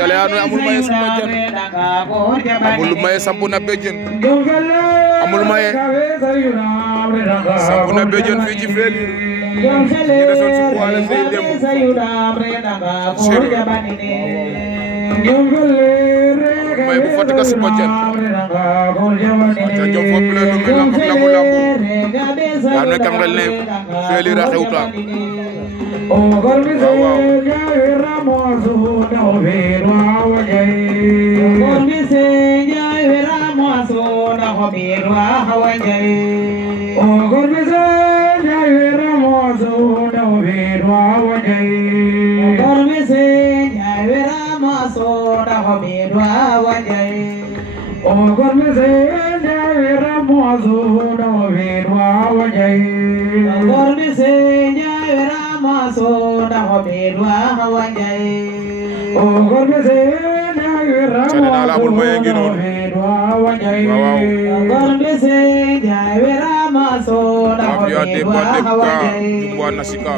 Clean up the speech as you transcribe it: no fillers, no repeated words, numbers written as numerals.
Chale anu amul maye sama jan amul maye sampu na bejen amul maye sampu na bejen fii ci Feli ñu desoon ci poids say dem may bu Fatick si Badiane ta jom fop le no me lamb lambu ya no kam ngel ne Feli ra xewta Chale la amul maye ngi noonu Mafia Demba Demba Jumbo Nasika